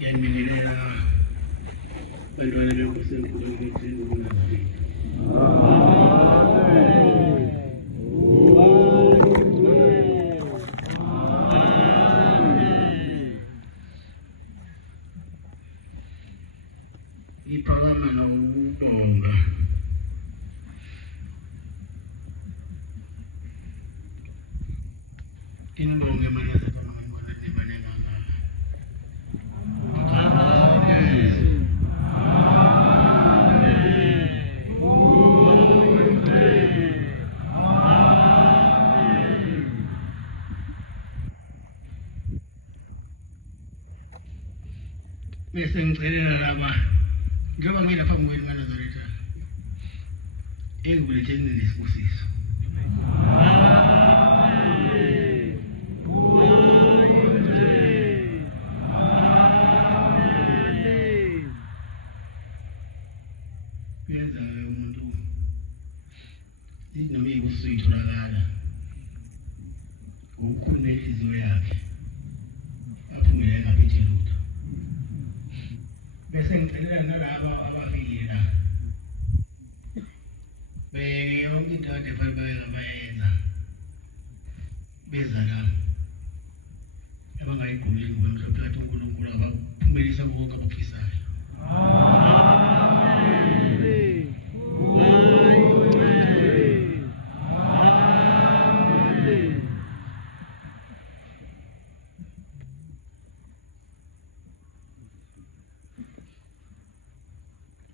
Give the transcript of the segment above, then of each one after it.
yanibingelela bantwana benkosi enkulu uNkosini uNazareth. Iphakama nokubonga inibonge manase ngibona nibanenga bese ngicelela laba njengoba ngilapha phambi kwenu kaNazaretha engibuletheni nesibusiso. Yenza umuntu noma iy'busiso itholakala ngokukhuluma inhliziyo yakhe aphumelele ngaphethe lutho. Bese ngicelela nalaba abafikile la yonke into kade fanele bayenza beza la abangayigqumeli ngomhlophe phakathi uNkulunkulu abaphumelisa konke abakufisayo.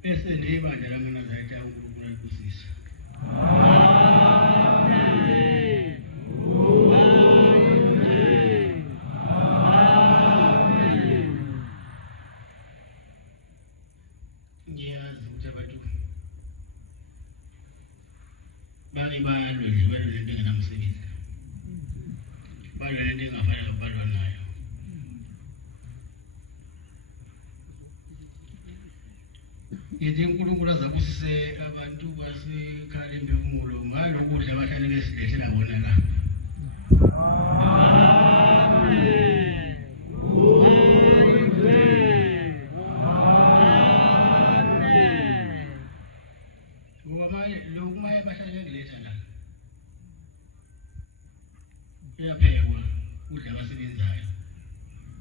Bese nebandla lamaNazaretha uNkulunkulu alibusisa. Ngiyazi ukuthi abantu balwe lento engenamsebenzi, balwe lento engafanele balwa nayo. Yethu uNkulunkulu azabusise abantu basekhaya emphefumulo ngalokudla abahlale besilethela bona la. Ngoba manje lokhu maye bahlale bekuletha la kuyaphekwa udla abasebenzayo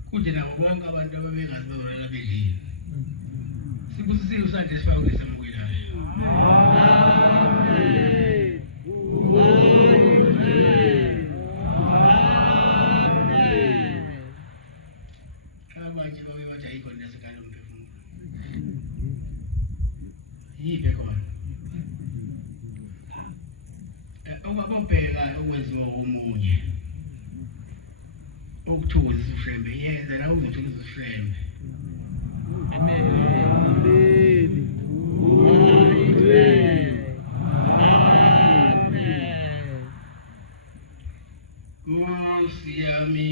kude nabo bonke abantu ababengazi bebona bedlile. Sibusisiwe usandle sifake kulesamukelayo. Abanye bake bathi ayikho into yasekhaya lomphefumulo. Yiphi khona? Ungabobheka okwenziwa omunye okuthokozisa ushembe yenza la uzothokozisa ushembe. Amen. Nkosi yami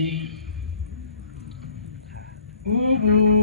ubungithanda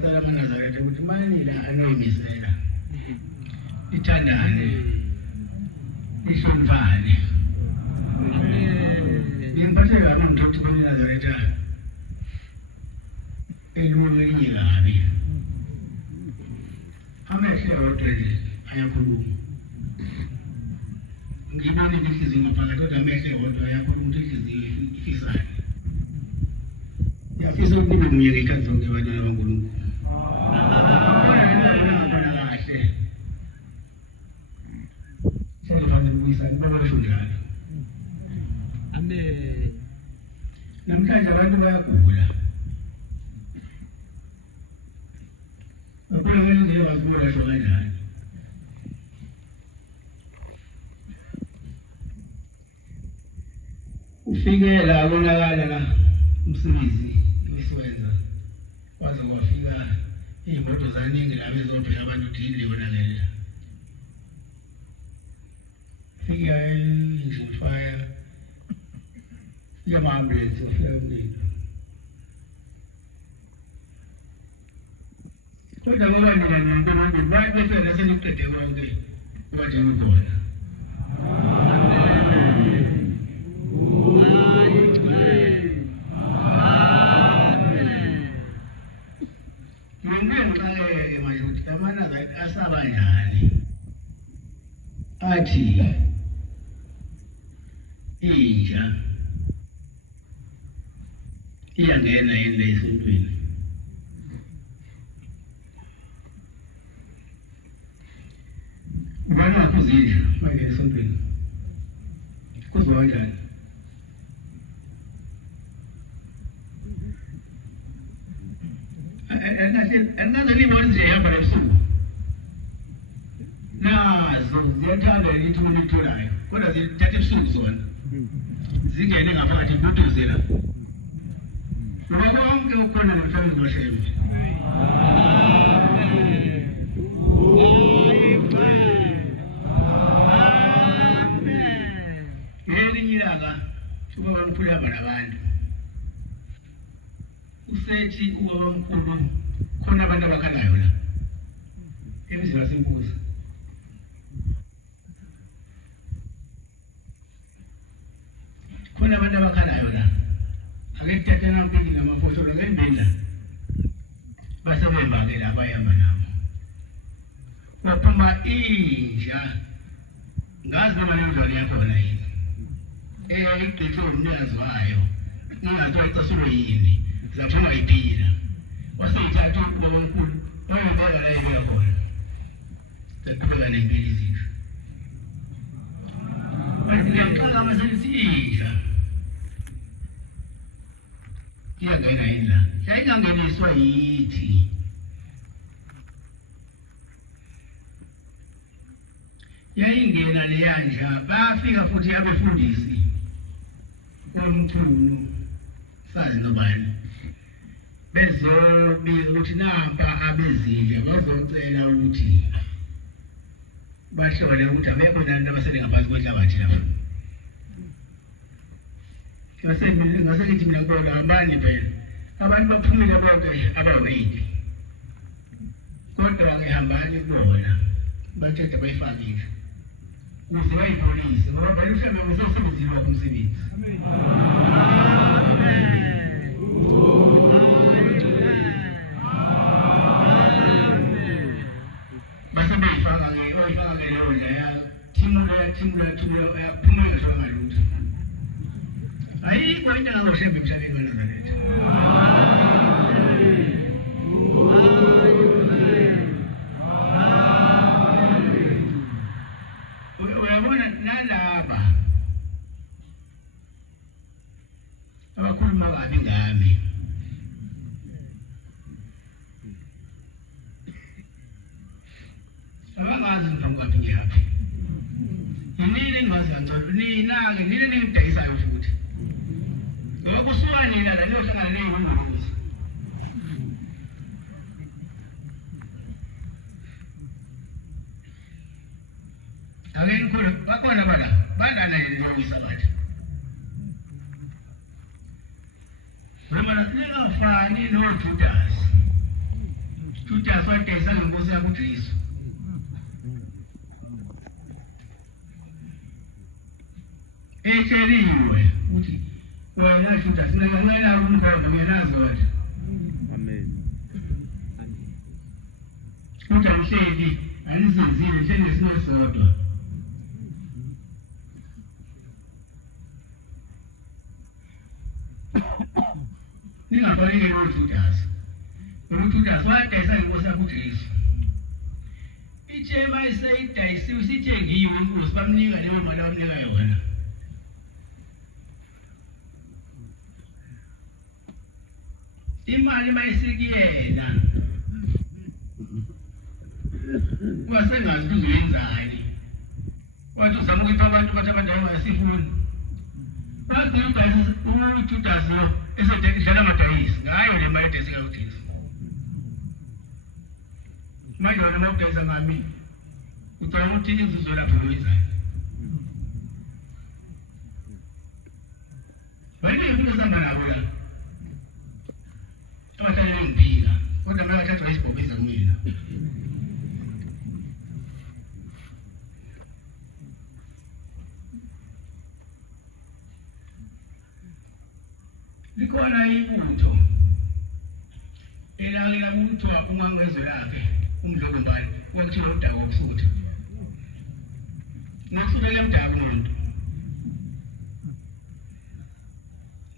wacala amaNazaretha ukuthi manila anoyimisela ithandane ihloniphane ngiphatheka abantu ukuthi amaNazaretha elunye kabi amehlo odwa nje ayakhuluma ngibona inhliziyo ngaphakathi kodwa amehlo odwa ayakhuluma ukuthi inhliziyo ifisayo yafisa ukuthi nibe munye ngekhathi zonke abantwana baNkulunkulu kahle selifanele ukuyisana babasho njalo amen. Namhlanje abantu bayagula Apolo ngeke bazibona sho kanjani ufike la konakala la umsebenzi ebisiwenza kwaze kwafika iy'moto zaningi la bezophela abantu ukuthi yini leyonakelela fika i-engine fire yama-ambulensi ofika umlilo kodwa ngoba nina ninkomandini befika naseniqede konke kade kukhona ngiyengixakeke manje ukuthi amaNazaretha asaba njani athi inja iyangena yini esontweni ubona kuzinja manje esontweni kuzwa kanjani engaze libona nje ihamba ebusuku nazo ziyathanda lithi umuntu itholayo kodwa zithatha ebusuku zona zingene ngaphakathi kuduze la konke ukhona nemhlabeni nohlelo ngelinye ilanga ubaba omkhulu uhamba nabantu usethi ubaba omkhulu khona abantu abakhalayo la emzini waseNkosi khona abantu abakhalayo la ake kuthathe nampiki namafotolo ngembila basebembangela abayamba nabo baphuma inja ngazi noma lenzwane yakhona yini eyayigqithe umnikazi wayo ingathiwa icasulo yini zaphuma ipila waseyithatha ubaba omkhulu wayobeka la ebeka khona seqhubeka nempilo izindlu ngiyaqala maselithi inja iyangena yini la yayingangeniswa yithi yayingena leyanja bafika futhi abefundisi omkhulu sazi nobani bezobika ukuthi nampa abezinja bazocela ukuthi bahlole ukuthi abekho nani abasele ngaphansi kwenhlabathi lapha ngasekithi mina ngibona amani phela abantu baphumile bonke abawu-8 kodwa ngihambani kubona bathethe bayifakile ukuze bayipholise ngoba phela mhlawumbe usesebenzile wakho umsebenzi base bayifaka ke leyo nje yathimula yaphuma ngasho ngalutho ayikho into engangoshembe emhlabeni kaNazaretha uyabona nalaba abakhuluma kabi ngami abangazi ngiphambi ngiyaphi yinini engazi kancane nina-ke nini ningidayisayo futhi ngoba kusuka nina la niyohlangana ney'ngqungquzi ake nikhule bakhona bala bandana yoyisabathi noma ningafani noJudasi uJudas wayidayisa ngenkosi yakhe uJesu. Etsheliwe ukuthi wena Judas ngiyancela umkhonto ngenazi kodwa. Amen. Kodwa mhleli anisenzile njengesinodwa. Ningafanele uJudas. uJudas wayidayisa ngenkosi yakhe uJesu. Itshema iseyidayisiwe sithengiwe inkosi bamnika leyo mali bamnika yona. Imali mayisikiyena wasengazi kuzenzani wathi uzama ukupha abantu bathi abantu abayasifuni bathi uJudas lo esedekidlala amadayisi ngayo le mali edayiseka uJesu manje wena mawudayisa ngami ucabanga ukuthi inzuzo lapho uyizana bayini into esihamba nabo la abahlale ngibika kodwa manje bathatha isibhobisa kumina likhona ibutho elangela ukuthiwa umangezwe lakhe umdlokombali wakuthiwa udaka wokusutha nakusukela emdaka umuntu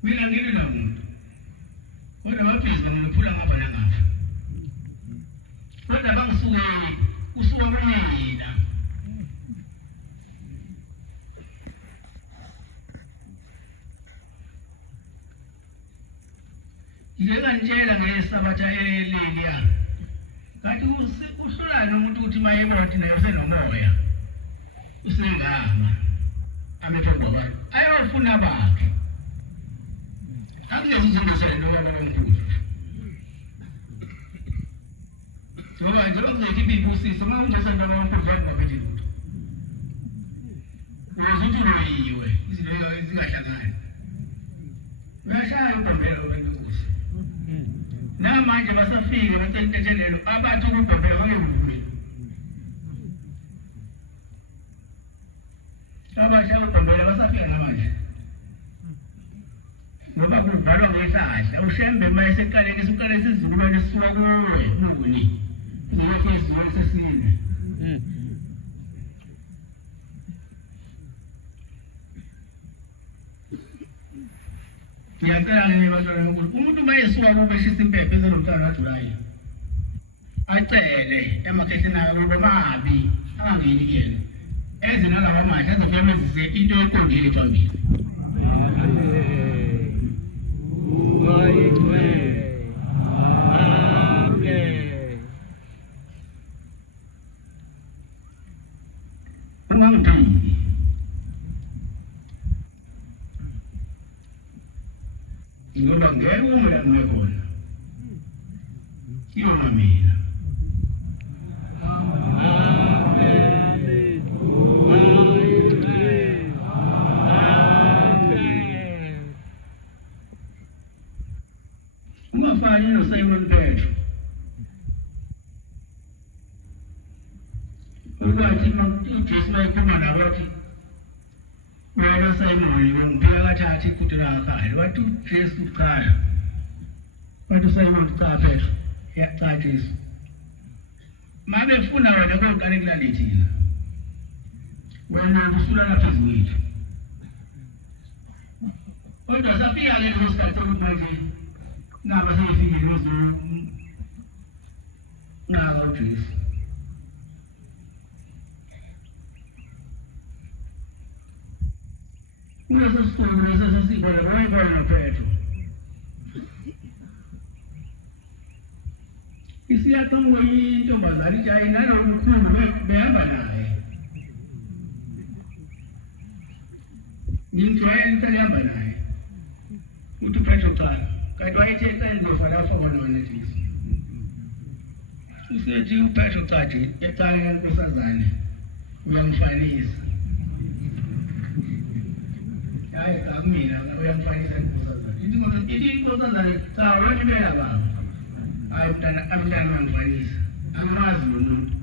mina ngene namuntu kodwa baphiza ngiphula ngapha nangapha kodwa bangisukele usuka kumina ngiyekantshela ngesabatha eleliya kanti uhlulani umuntu ukuthi mayebona ukuthi naye usenomoya usengama amephe kwabantu ayofuna bakhe angeke uzungezele lo baba omkhulu ngoba nje bakuzothi ibibusisa uma ungezele baba omkhulu bakuphethe lutho uzothi uloyiwe izinto ezingahlangani uyashaya ugombela wenkosi namanje basafike bathentethelelo abathi ukugombela bangekuvule abasha ugombela basafika namanje ngoba kuvalwa ngehlahla ushembe mayeseqaleke isiqale isizukulwane esisuka kuwe unguni ngoba isizukulwane sesine ngiyacela ngene bantwana ukuthi umuntu mayesuka kube shisa impepho ezelomntwana waJulayi acele emakhehleni akhe kube mabi angangeni kuyena ezina lawa manje azofemezise into eqondile phambili ungangiphingi ngoba ngeke umoya ngikhona iyona mina ungafani noSimon Petro ukwathi uJesu mayekhuluma nawe wathi wena Simon ngibika kathatha iphuthu lakhe wathi uJesu cha wathi uSimon cha Petro cha Jesu mabefuna wena konke kulalethi wena usulana phezu kwethu kodwa safika ke leso sikhathi ukuthi manje ngaba sefike lezo ngaka uJesu uleso sikolo leso sibona bayibona Petro isiyaqhamuka intombazane ijayi nalo umkhulu behamba naye ngimjwayele ihamba naye uthi Petro cha kanti wayethe enzofa lapha kona Jesu usethi uPetro cha nje ecala kaNkosazane uyamfanisa hayi kamina uyamfanisa iNkosazane ithi iNkosazane cha wathi bela baba amntanamangifanisa angimazi lo muntu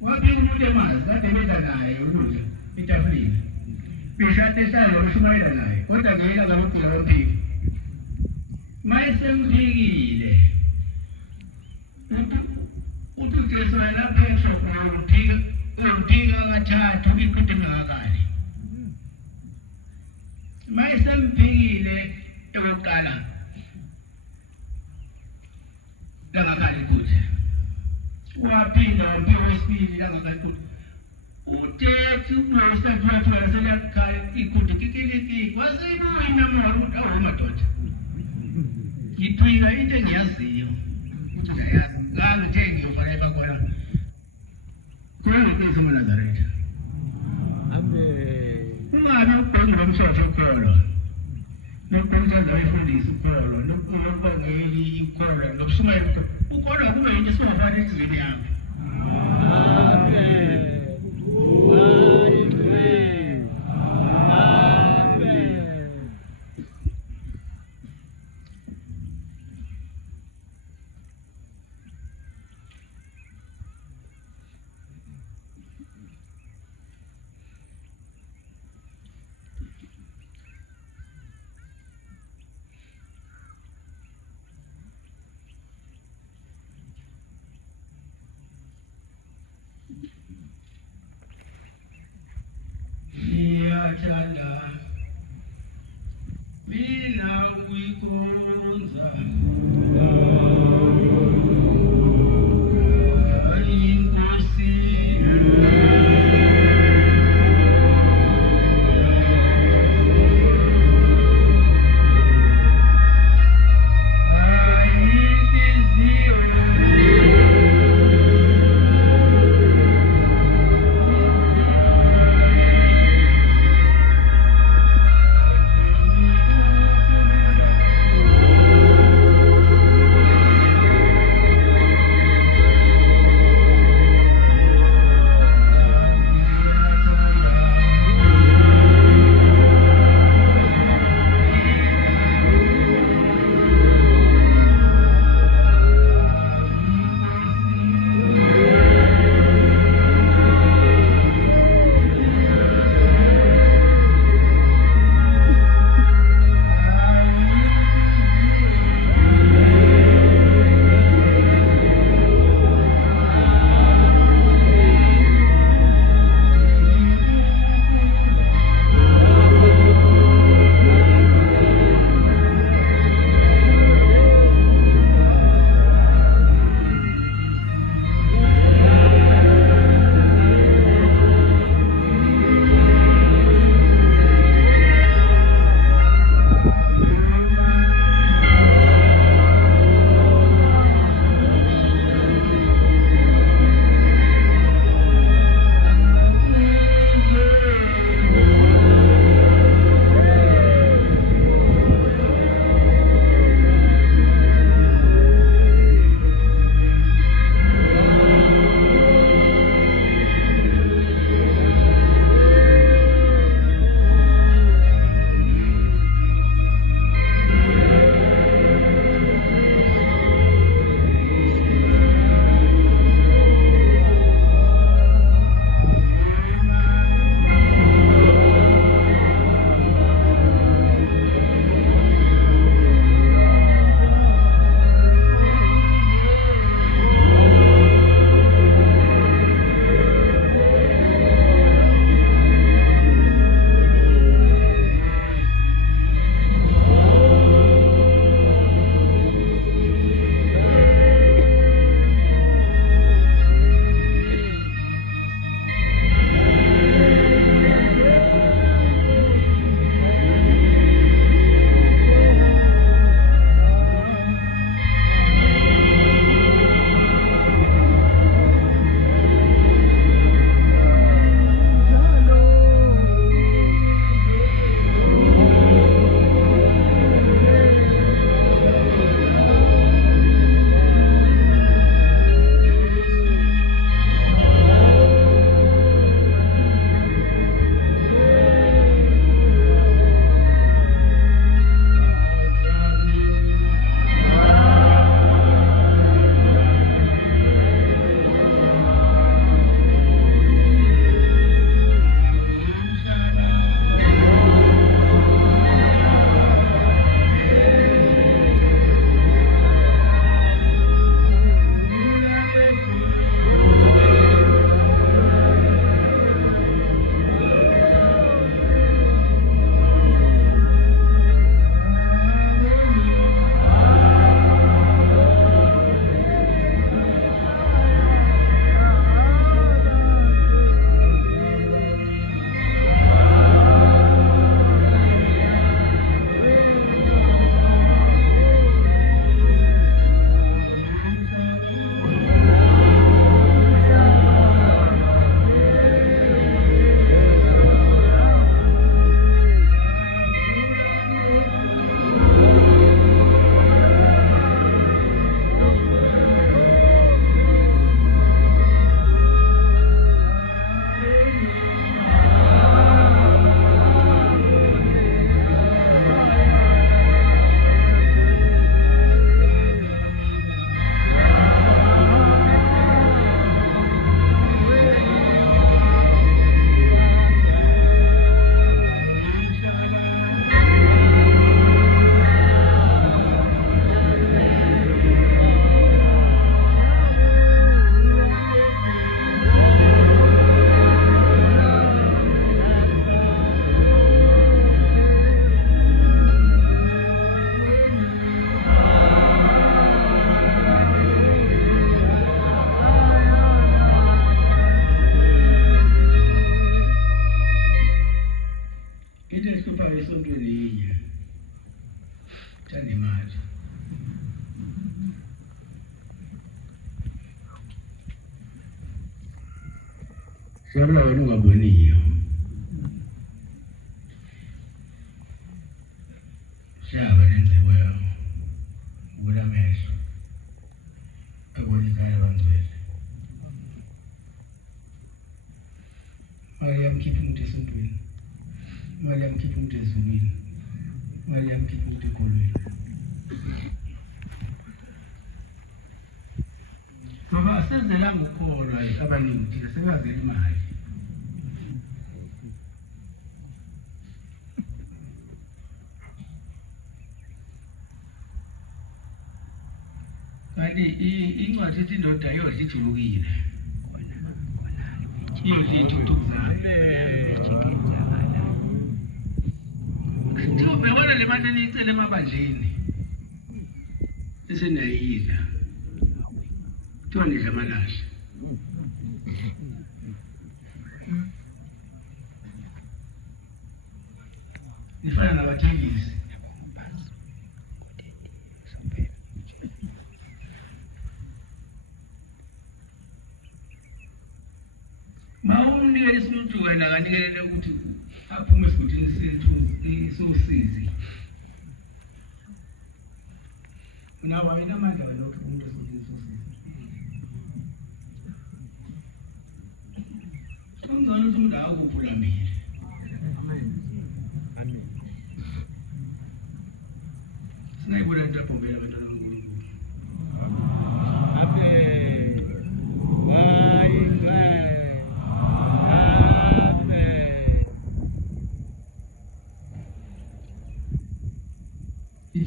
waphika umuntu emazi kade bedla naye ukudla etafuleni beshade ehlala bashumayela naye kodwa ngeyela ngabugula waphika mayesemphikile uthi ujesu wena phexo uphika kathathu iqede ngakali mayesemphikile eyokuqala langakali futhi waphinda waphika wesibili langakali futhi utethi unosaphathwa selakhala ikude kikiliki wasibuya imemori ukuthi awu madoda ngiphika into engiyaziyo ukuthi uyayazi ngangithe ngiyofana ebakhona kuyangokuthi uMnazaretha ungabe ubhonga lomshosho ukholo nokuthanda uyifundisa ukholo nokubongeli ikholo nokushumayela ukholo kube yinto esingafani ezweni yakho thanda imali. Siyabula wena ungaboniyo. Siyaba lendleko yakho. Ubona mehlo. Abona ikhaya bangcwele. Mali yamkhipha umuntu esontweni. Mali yamkhipha umuntu ezulwini. Mali yamkhipha umuntu ekolweni. Ngoba asenzelanga ukukholwa abaningi thina sebazela imali. Kanti incwadi ethi indoda yodla ijulukile. Yodla ithuthuzayo. Njengoba wena le mali enicela emabandleni. Esenayidla. Kuthiwa nidla amalahle. Nifana nabathengisi. Mawunikele isimuntu wena kanikele ukuthi aphume esibudini sethu sosizi. Unawa inamandla kalokho umuntu esibudini sosizi. Kungcono ukuthi umuntu akuphulamile. Sinayibona into aphombela abantwana bakaNkulunkulu.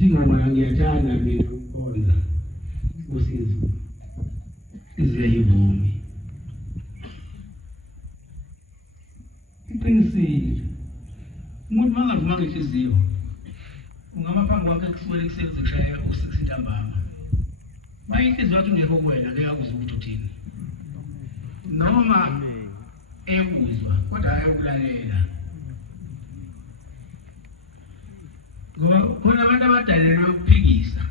Ingoma ngiyathanda mina ukukhonza usizo izeyivumi iqinisile umuntu mangavuma ngenhliziyo ungamaphambi wakhe kuswele kusebenza kushaya u6 ntambama mayinhliziyo yakho ungekho kuwena ngeke akuzwe ukuthi uthini noma ekuzwa kodwa ayokulalela ngoba khona abantu abadalelwe ukuphikisa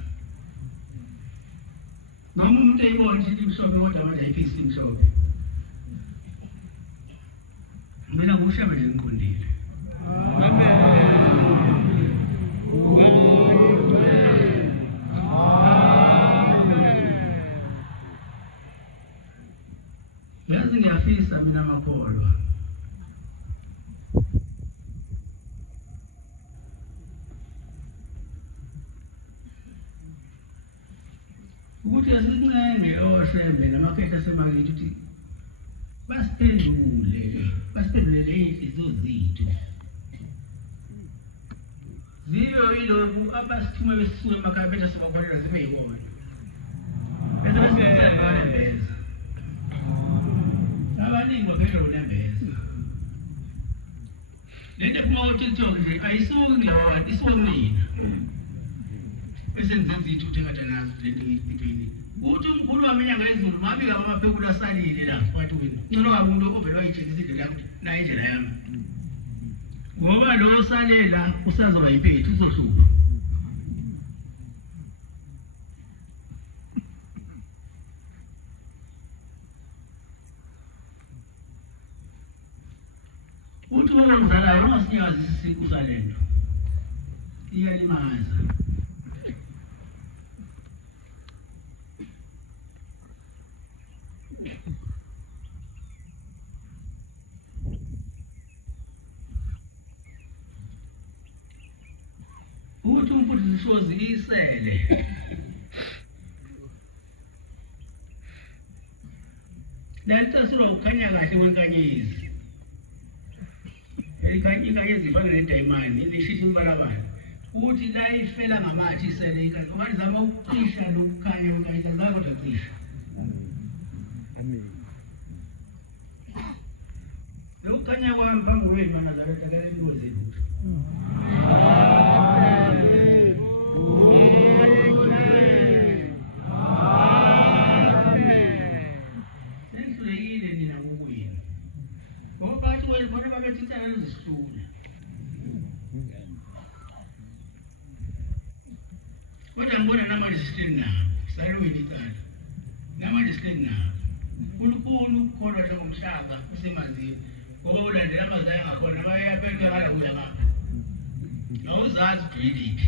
noma umuntu eyibona ukuthi imhlophe kodwa manje ayiphikisi imhlophe mina ngushaba nje ngiqondile yazi ngiyafisa mina makholwa ukuthi asincenge osembe namakhetha semakithi ukuthi basiphendulele inhliziyo zethu ziyo yilokhu abasithume besisuke emakhaya bethu sebakwalela zibe yibona bese besenzela abaningi baphela unembeza lento ephuma ku-TikTok nje ayisuki ngiyawati isuka kumina bese nzenza ithuthe kade nazo lento into uthi umkhulu wami inyanga yezulu mabika amaphekula asalile la wathi wena ngcono kabi umuntu ovela wayitshengisa indlela yakho nayo indlela yami ngoba lo osalela usazoba yiphethu uzohlupha uthi uma ngizalayo ungasinyazi isisiqu salento iyalimaza uthi umfundisi ishozi isele lantasilwa ukukhanya kahle kwenkanyezi inkanyezi ifana nedayimani inishithi imbalabala uthi la ifela ngamathi isele inkanyezi ngoba lizama ukucisha lokukhanya kwenkanyezi azange kodwa cisha lokukhanya kwami phambi kwenu banazaretha akela into zethu Kodwa ngibona namanje sihleli nabo, salwini icala. Namanje sihleli nabo. Unkulunkulu ukukholwa njengomhlaba usemanzini. Ngoba ulandela amazwi angakhona amayapheleka ngala kuya ngapha. Awuzazi ujwiliphi.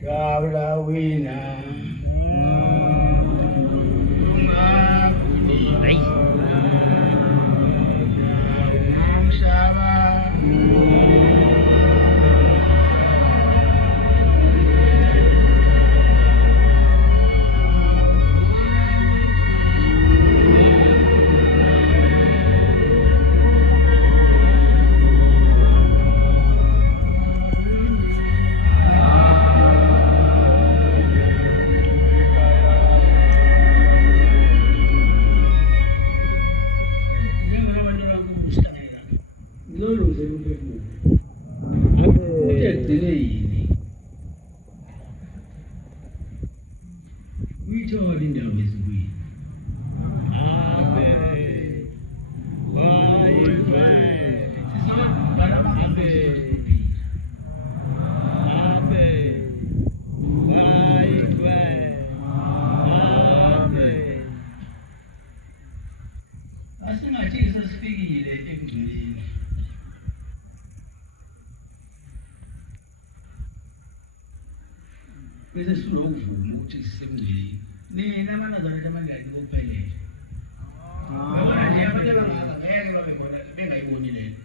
Shabla wina. Hey. Bese silokuvuma ukuthi sisemngceleni. Nina amanazarete amangaki kokuphelele. Ngoba nje abantu abangaka ngeke babe khona bengayiboni lento.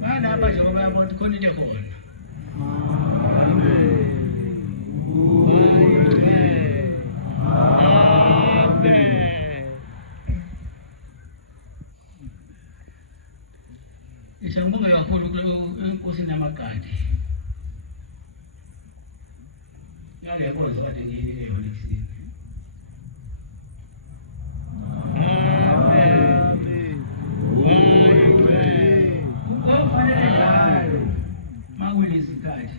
Banapha nje ngoba bayabona khona into ekhona. Amen. Ngiyabonga kakhulu kuNkosi namakade. Yabona ukuthi ngiyini ke yona eksini. Amen. Kufanele njalo makuyisikhathi.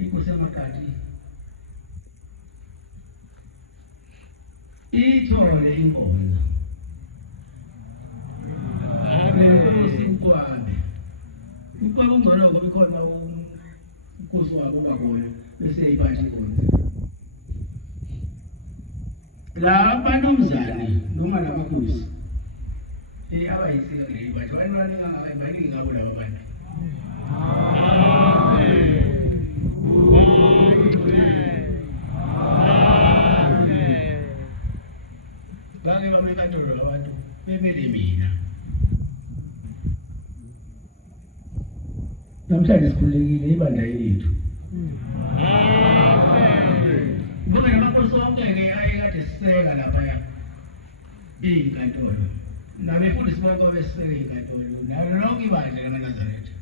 Inkosi yamakade ithole inkonzo. Ukuba ungcono ngoba ikhona uNkosi wabo obakona bese iphatha inkonzo. La bantomzane noma lamakhosi abayisika kule bantu baningi baningi ngabo laba bantu. Bake bamekatolo abantu bebele mina. Namhlanje sikhulekile ibandla lethu. Ngoba namakhosi onke-ke ayekade siseka laphaya iyinkantolo. Nabefundisi bonke besiseka iyinkantolo. Nalo lonke ibandla lamaNazaretha.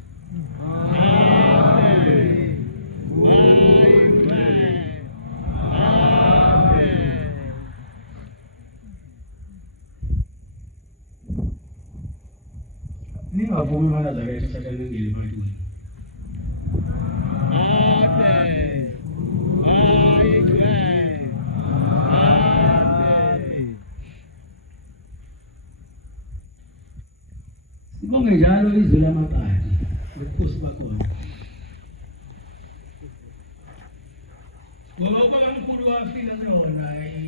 Ningavumi amaNazaretha Sathane angene ebantwini. Sibonge njalo izwi lamakade lokukhosi bakhona. Ngoba kwamkhulu wafika kulona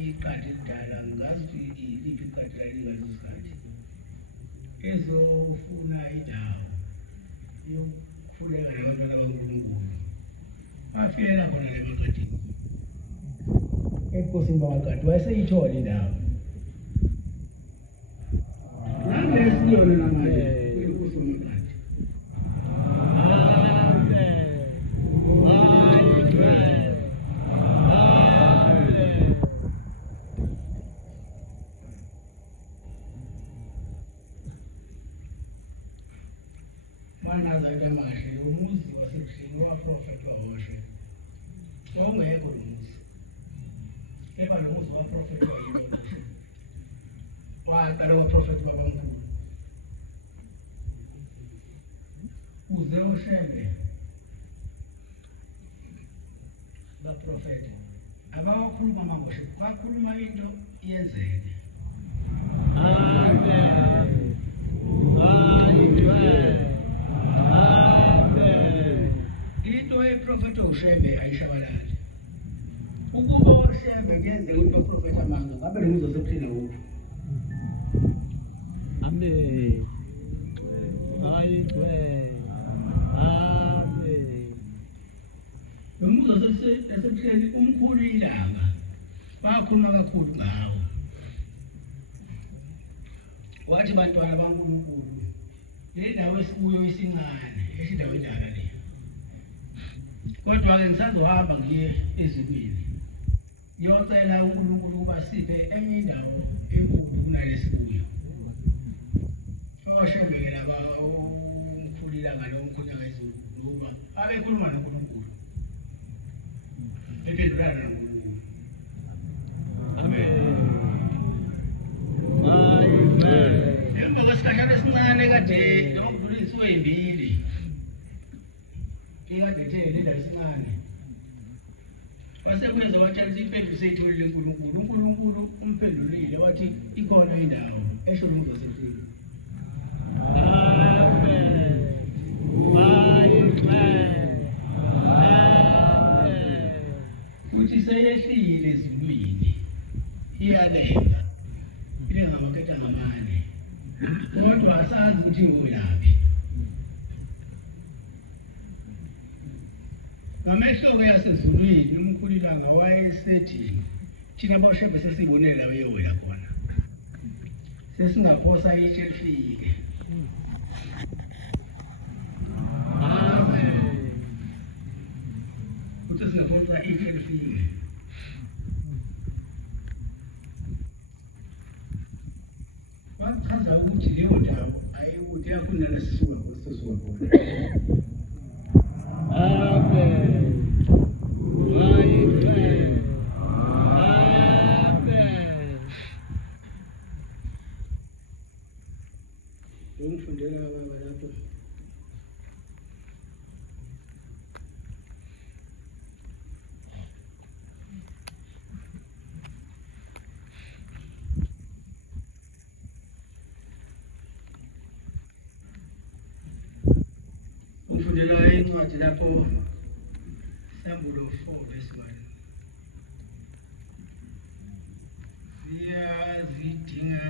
iqadi lidala ngazi iliphi iqadi lalezo sikhathi. Ezofuna indawo yokufuleka nabantwana baNkulunkulu. Afika khona lemakadini. Enkosini bamakade wayeseyithola indawo. Nangesiyona namanje kuyinkosi bamakade. Nazaretha amahle umuzi wasebuhlini waprofeti wahoshe. Ongekho lo muzi. Eba lo muzi waprofeti wayibona. Waqala waprofeti babamkhulu. Uze ushebe. Baprofeti. Abawakhuluma amangoshe. Kwakhuluma into iyenzeke. Amen. uShembe ayishabalala ukuba uShembe kuyenzeka ukuthi baprofeta amanga ngabe lo muntu osephila kuphi Amen. lo muntu osephila umkhulu ilanga bakhuluma kakhulu ngawo wathi bantwana baNkulunkulu le ndawo esikuyo isincane esindaweni yala le kodwa ke ngisazohamba ngiye ezibili ngiyocela uNkulunkulu ukuba siphe enye indawo enkulu kunalesikuyo oShembe laba umkhulila ngalo umkhutha kaZulu ngoba abekhuluma noNkulunkulu bephendulana noNkulunkulu Amen. emva kwesikhathi esincane kade lokudlula insuku ezimbili ikade ethe le sincane wasekwenza watshalisa impembe sethu leNkulunkulu uNkulunkulu umphendulile wathi ikhona indawo esho lo muntu osephila uthi seyehlile ezulwini iyalenga ilenga maketha ngamane kodwa asazi ukuthi nguyaphi ngamehlo yasezulwini umkhulilanga wayesethi thina boShembe sesibonele la beyowela khona sesingaphosa itshe lifike uthi singaphosa itshe lifike wachaza ukuthi leyo ndawo ayikuthi yakhona lesisuka khona umfundela baba lapho umfundela incwadi lapho Sambulo 4 verse 1 ziyazidinga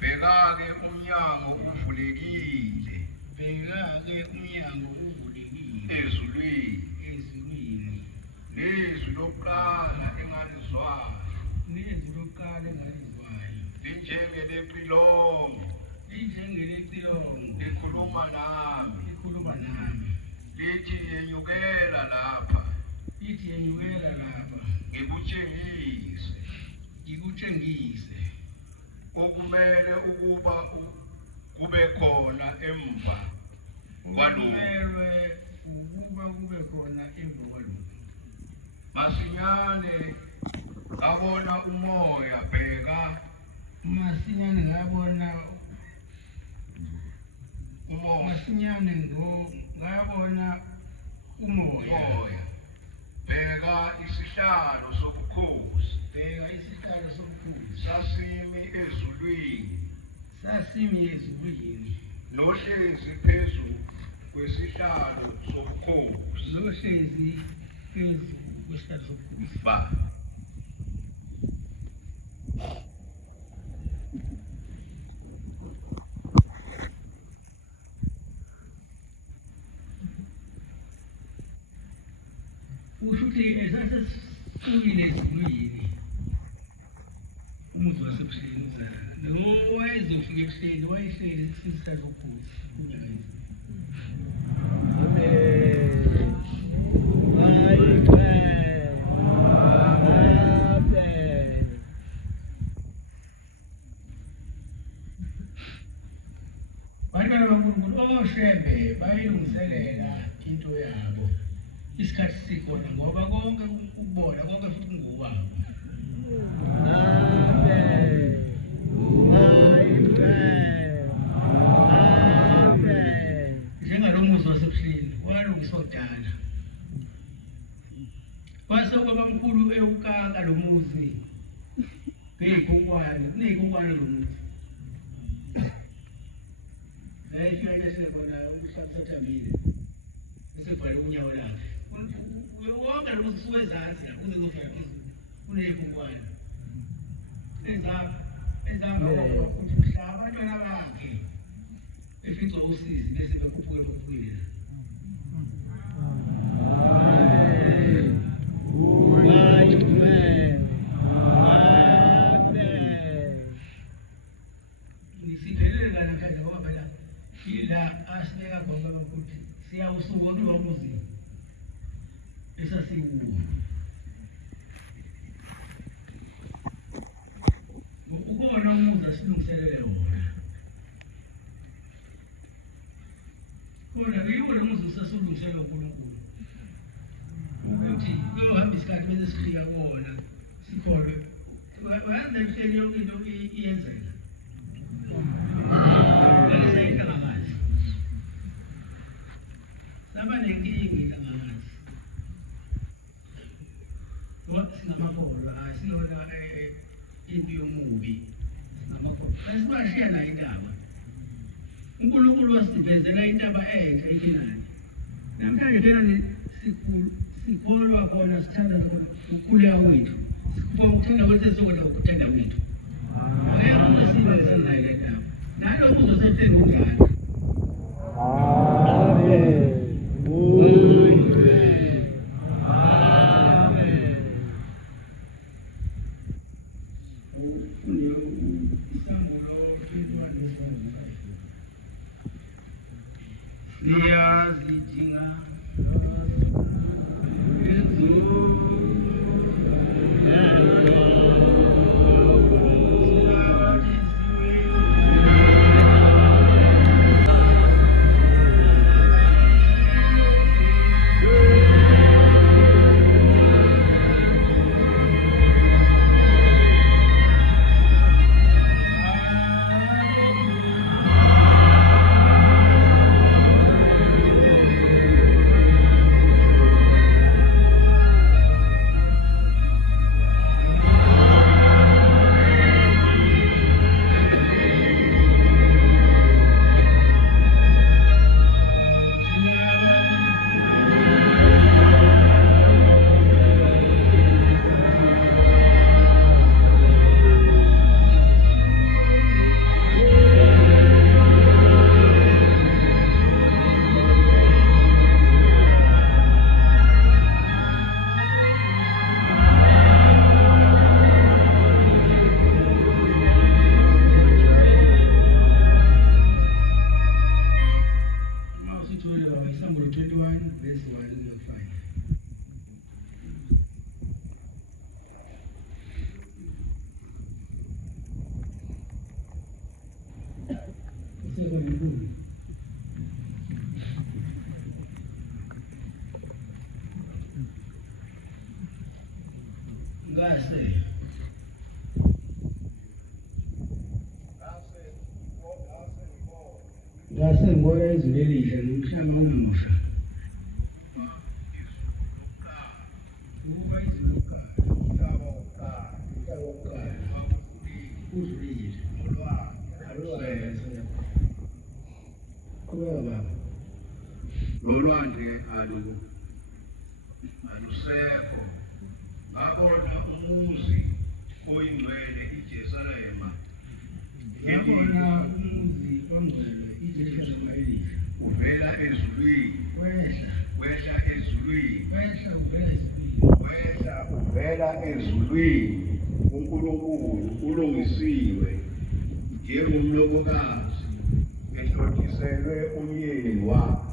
Bheka-ke umnyango uvulekile. Bheka-ke umnyango uvulekile Ezulwini. Nezwi lokuqala engalizwayo. Linjengelecilongo. Likhuluma nami. Lithi yenyukela lapha. Ngikutshengise. Okumele ukuba kube khona emva kwalokhu. Masinyane ngabona umoya bheka. ngayabona umoya. Bheka isihlalo sobukhosi. Bheka isihlalo sobukhosi. Sasimi ezulwini. sasimi ezulwini nohlezi phezu kwesihlalo sobukhosi zohlezi phezu kwesihlalo sobukhosi ba kusho ukuthi esasesifuyile ezulwini umuzi wasebuhleni nowayezofika ebuhleni wayehleli isihlalo sobukhosi Bantwana bakaNkulunkulu oshembe bayilungiselela into yabo isikhathi sikhona ngoba konke ukubona konke futhi kungowabo. Njengalomuzi wasebuhleni walungiswa kudala. Kwase ubabamkhulu ewukaka lo muzi ngey'khonkwane, kuney'khonkwane lo muzi. Ngeke sebona umhlaba sathambile esebhale unyawo lakhe wonke lo muzi usuke ezansi la kuze kufika phezulu kuney'khonkwane ezanga ukuthi mhla abantwana bakhe beficwa usizi bese bakhuphukile. Nisiphelele la namhlanje ngoba phela yila asibeka khona ukuthi siyawusuka kulo muzi esasikuwo. Ukubona umuzi asilungiselele wona. Kodwa yiwo lo muzi usasulungiselwe uNkulunkulu ukuthi kuyohamba isikhathi bese sifika kuwona sikholwe. Wayenza emhleni yonke into iyenzeka. Ngisayihlangangazi. Saba nenkinga ihlangangazi. Ngoba singamakholwa asinona into yomubi singamakholwa. Asibashiya nayo indaba. uNkulunkulu wasivezela intaba enhle eKhenani. Namhlanje iKhenani sikholwa khona sithanda khona ukukhuleka kwethu. Ukuthanda kwethu sokudla ukuthanda kwethu. Ngeke kube sibe sanayo le ndaba. Nalo muzo setheni kunjani. Niyazidinga Isangolo 21 verse 1 to 5. Ngase ngibona izulu elihle nomhlaba unamusha. Ukuba izulu umhlaba wokuqala uzulile. Alwazi alusekho, abona umuzi oyingcwele iJerusalema yabona umuzi ongcwele iJerusalema elisha uvela ezulwini, wehla ezulwini, wehla uvela ezulwini, uvela ezulwini, uNkulunkulu ulungisiwe njengomlobokazi ehlothiselwe umyeni wakhe.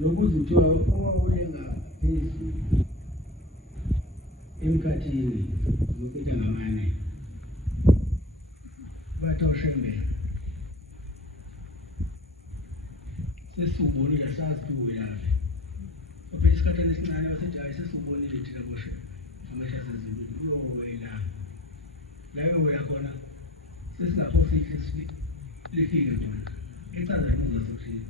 lokuthi kuthiwa owawuyenga phezu emkhathini zokutha ngamane bathi awushembele sesubonile sazi kuwelaphi phela isikhathana esincane basithi hayi sesubonile thina boshe amashasa ezulwini uyowela la yowela khona sesingapho sihle lifike khona icaza libuza sokushila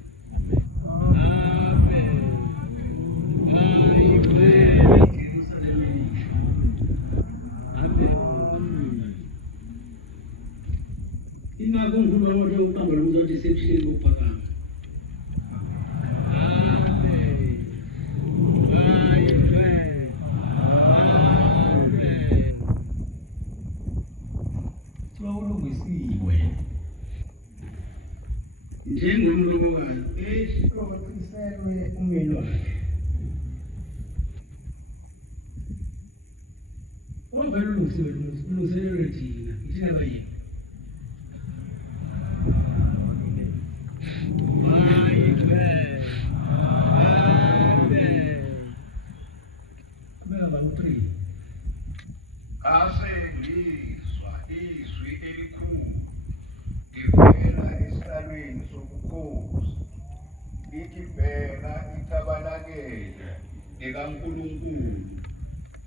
ingakho ngikhumbula ukuthi uqamba lokuthi sebuhleli bokuphakama ulungisiwe njengomlobokazi ehlothiselwe umyeni wakhe ovele ulungiselelwe thina bayini Ase ngizwa izwi elikhulu livela esihlalweni sobukhosi lithi bheka ithabanakele likaNkulunkulu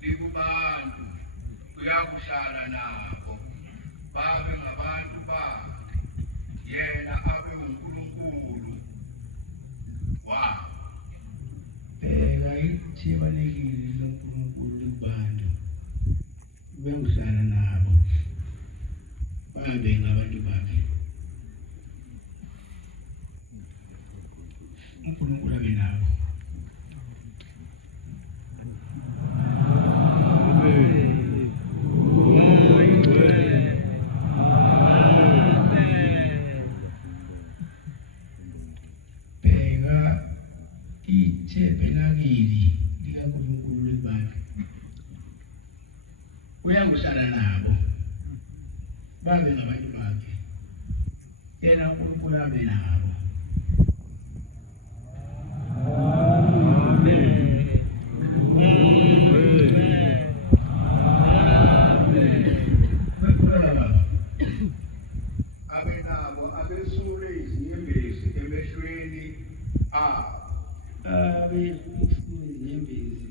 likubantu uyakuhlala nabo babe ngabantu bakhe yena abe uNkulunkulu wabo. bheka ithabanakele loNkulunkulu likubantu uyakuhlala nabo babe ngabantu bakhe uNkulunkulu abe nabo bheka ithabanakele likaNkulunkulu likubantu uyakuhlala nabo babe ngabantu bakhe yena uNkulunkulu abe nabo. Abe nabo abesule izinyembezi emehlweni abo. Abe izinyembezi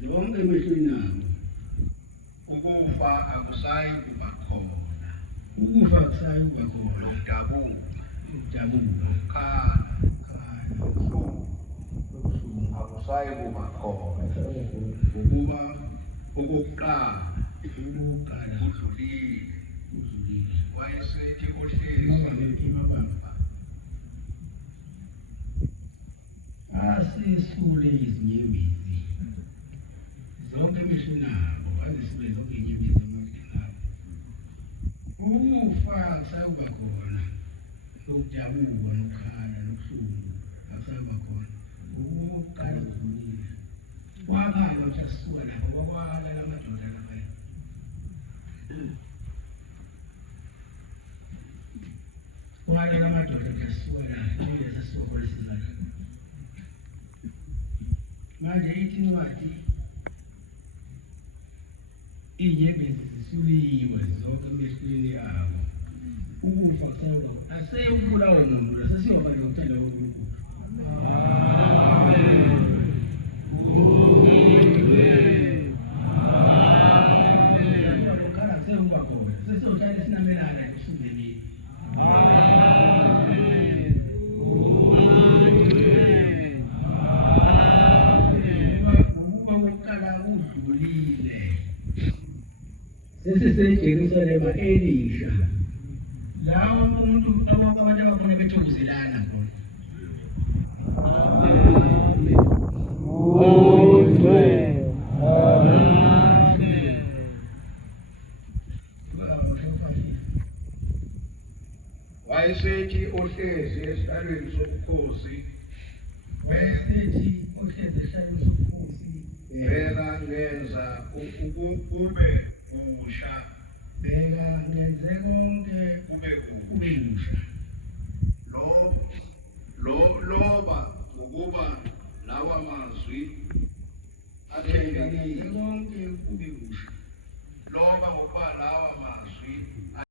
zonke emehlweni abo. Ukufa akusayi kuba khona, Ukufa akusayi kuba khona. ukudabuka, ubuhlungu akusayi kuba khona, ukuba okokuqala udlulile, wayesethi uhlezi asisule izinyembezi zonke emehlweni abo, azisule zonke izinyembezi emehlweni abo. Ukufa akusayi kuba khona, ukudabuka nokukhala nobuhlungu akusayi kuba khona. Okokuqala kudlulile, wakhala ukuthi asisuka lapho kwakwalalela amadoda laphaya. Kwalalela amadoda ukuthi asisuka lapho ile sasuka khona sizakhe. Manje ithi incwadi izinyembezi zisuliwe zonke emehlweni abo. Ukufa akusayi kuba khona, aseyukubulawa umuntu asesiyobantu ngokuthanda kwaNkulunkulu. SeJerusalema elisha lawo umuntu abantu abakhona ohlezi esihlalweni sobukhosi wayesithi ohlezi esihlalweni sobukhosi bheka ngenza kube kusha bheka ngenze konke kube kube